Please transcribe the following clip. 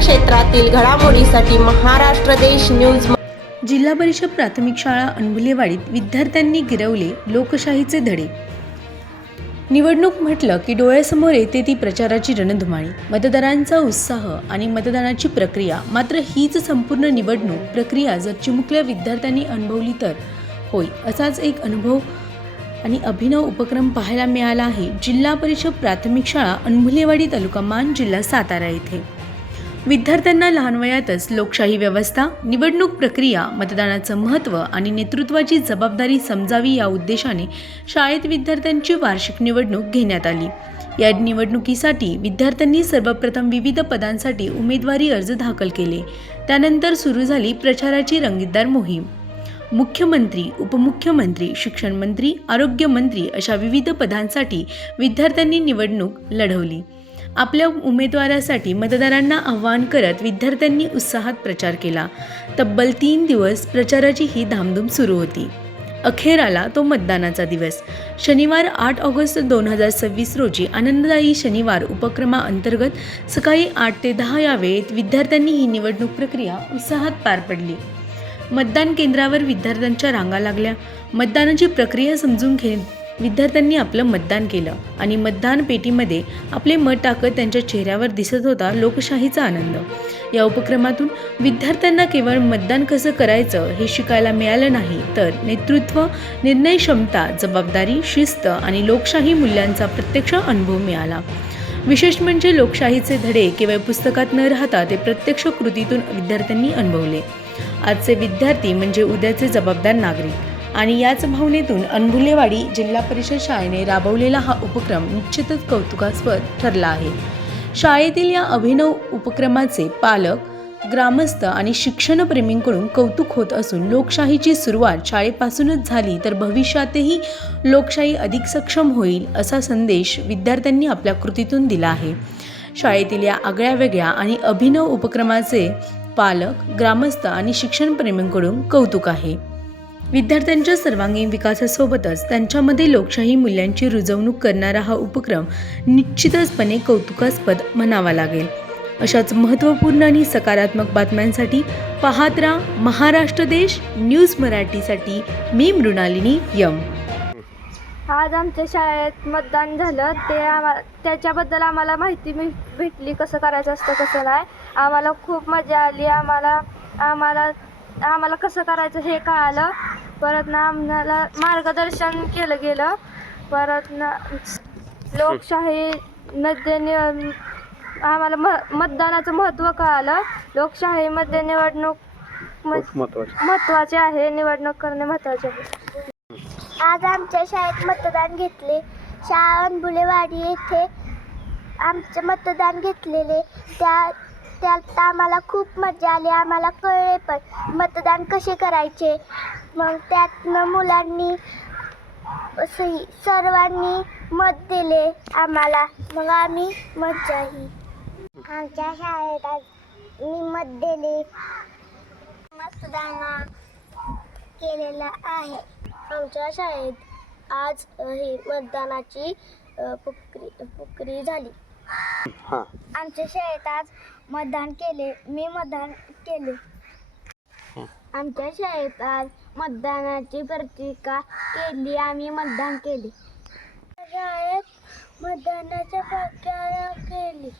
क्षेत्रातील घडामोडीसाठी महाराष्ट्र देश न्यूज. जिल्हा परिषद प्राथमिक शाळा अनबुलेवाडीत विद्यार्थ्यांनी गिरवले लोकशाहीचे धडे. निवडणूक म्हटलं की डोळ्यासमोर येते ती प्रचाराची रणधुमाळी, मतदारांचा उत्साह आणि मतदानाची प्रक्रिया. मात्र हीच संपूर्ण निवडणूक प्रक्रिया जर चिमुकल्या विद्यार्थ्यांनी अनुभवली तर होय, असाच एक अनुभव आणि अभिनव उपक्रम पाहायला मिळाला आहे जिल्हा परिषद प्राथमिक शाळा अनबुलेवाडी, तालुका मान, जिल्हा सातारा येथे. विद्यार्थ्यांना लहान वयातच लोकशाही व्यवस्था, निवडणूक प्रक्रिया, मतदानाचं महत्त्व आणि नेतृत्वाची जबाबदारी समजावी या उद्देशाने शाळेत विद्यार्थ्यांची वार्षिक निवडणूक घेण्यात आली. या निवडणुकीसाठी विद्यार्थ्यांनी सर्वप्रथम विविध पदांसाठी उमेदवारी अर्ज दाखल केले. त्यानंतर सुरू झाली प्रचाराची रंगीतदार मोहीम. मुख्यमंत्री, उपमुख्यमंत्री, शिक्षण मंत्री, आरोग्य मंत्री अशा विविध पदांसाठी विद्यार्थ्यांनी निवडणूक लढवली. आपल्या उमेदवारासाठी मतदारांना आवाहन करत विद्यार्थ्यांनी उत्साहात प्रचार केला. तब्बल 3 दिवस प्रचाराची ही धामधूम सुरू होती. अखेर आला तो मतदानाचा दिवस. शनिवार 8 ऑगस्ट 2026 रोजी आनंददायी शनिवार उपक्रमाअंतर्गत सकाळी 8 ते 10 या वेळेत विद्यार्थ्यांनी ही निवडणूक प्रक्रिया उत्साहात पार पडली. मतदान केंद्रावर विद्यार्थ्यांच्या रांगा लागल्या. मतदानाची प्रक्रिया समजून घेत विद्यार्थ्यांनी आपलं मतदान केलं आणि मतदान पेटीमध्ये आपले मत टाकत त्यांच्या चेहऱ्यावर दिसत होता लोकशाहीचा आनंद. या उपक्रमातून विद्यार्थ्यांना केवळ मतदान कसं करायचं हे शिकायला मिळालं नाही, तर नेतृत्व, निर्णय क्षमता, जबाबदारी, शिस्त आणि लोकशाही मूल्यांचा प्रत्यक्ष अनुभव मिळाला. विशेष म्हणजे लोकशाहीचे धडे केवळ पुस्तकात न राहता ते प्रत्यक्ष कृतीतून विद्यार्थ्यांनी अनुभवले. आजचे विद्यार्थी म्हणजे उद्याचे जबाबदार नागरिक आणि याच भावनेतून अनबुलेवाडी जिल्हा परिषद शाळेने राबवलेला हा उपक्रम निश्चितच कौतुकास्पद ठरला आहे. शाळेतील या अभिनव उपक्रमाचे पालक, ग्रामस्थ आणि शिक्षणप्रेमींकडून कौतुक होत असून लोकशाहीची सुरुवात शाळेपासूनच झाली तर भविष्यातही लोकशाही अधिक सक्षम होईल असा संदेश विद्यार्थ्यांनी आपल्या कृतीतून दिला आहे. शाळेतील या आगळ्यावेगळ्या आणि अभिनव उपक्रमाचे पालक, ग्रामस्थ आणि शिक्षणप्रेमींकडून कौतुक आहे. विद्यार्थ्यांच्या सर्वांगीण विकासासोबतच त्यांच्यामध्ये लोकशाही मूल्यांची रुजवणूक करणारा हा उपक्रम निश्चितचपणे कौतुकास्पद म्हणावा लागेल. अशाच महत्त्वपूर्ण आणि सकारात्मक बातम्यांसाठी पाहत राहा महाराष्ट्र देश न्यूज मराठीसाठी मी मृणालिनी यम. आज आमच्या शाळेत मतदान झालं त्याच्याबद्दल आम्हाला माहिती भेटली, कसं करायचं असतं कसं नाही. आम्हाला खूप मजा आली. आम्हाला कसं करायचं हे कळालं. परत ना आम्हाला मार्गदर्शन केलं गेलं. परत ना लोकशाहीमध्ये आम्हाला मतदानाचं महत्त्व कळालं. लोकशाहीमध्ये निवडणूक महत्त्वाचे आहे, निवडणूक करणे महत्त्वाचे आहे. आज आमच्या शाळेत मतदान घेतले. शाळा अनबुलेवाडी येथे आमचे मतदान घेतलेले त्यात आम्हाला खूप मजा आली. आम्हाला कळले पण मतदान कसे करायचे. मग त्यातनं मुलांनी सर्वांनी मत दिले आम्हाला. मग आम्ही मजाही आमच्या शाळेत आज मी मत दिले, मतदान केलेलं आहे. आमच्या शाळेत आज ही मतदानाची पुकरी झाली. आमच्या शाळेत आज मतदान केले, मी मतदान केले. आमच्या शाळेत आज मतदानाची पत्रिका केली, आम्ही मतदान केले. शाळेत मतदानाची प्रक्रिया केली.